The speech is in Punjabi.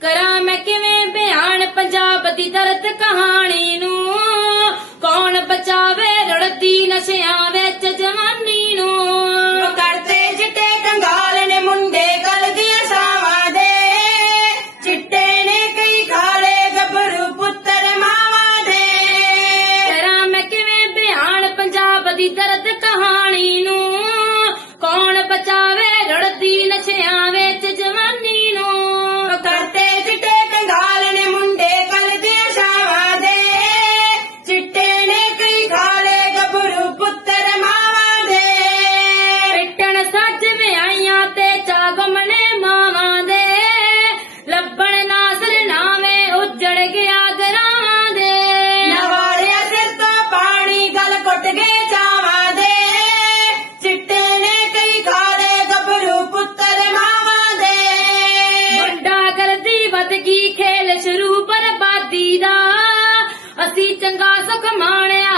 ਕਰਾਂ ਮੈਂ ਕਿਵੇਂ ਬਿਆਨ ਪੰਜਾਬ ਦੀ ਦਰਦ ਕਹਾਣੀ ਨੂੰ। ਅਸੀਂ ਚੰਗਾ ਸੁਖ ਮਾਣਿਆ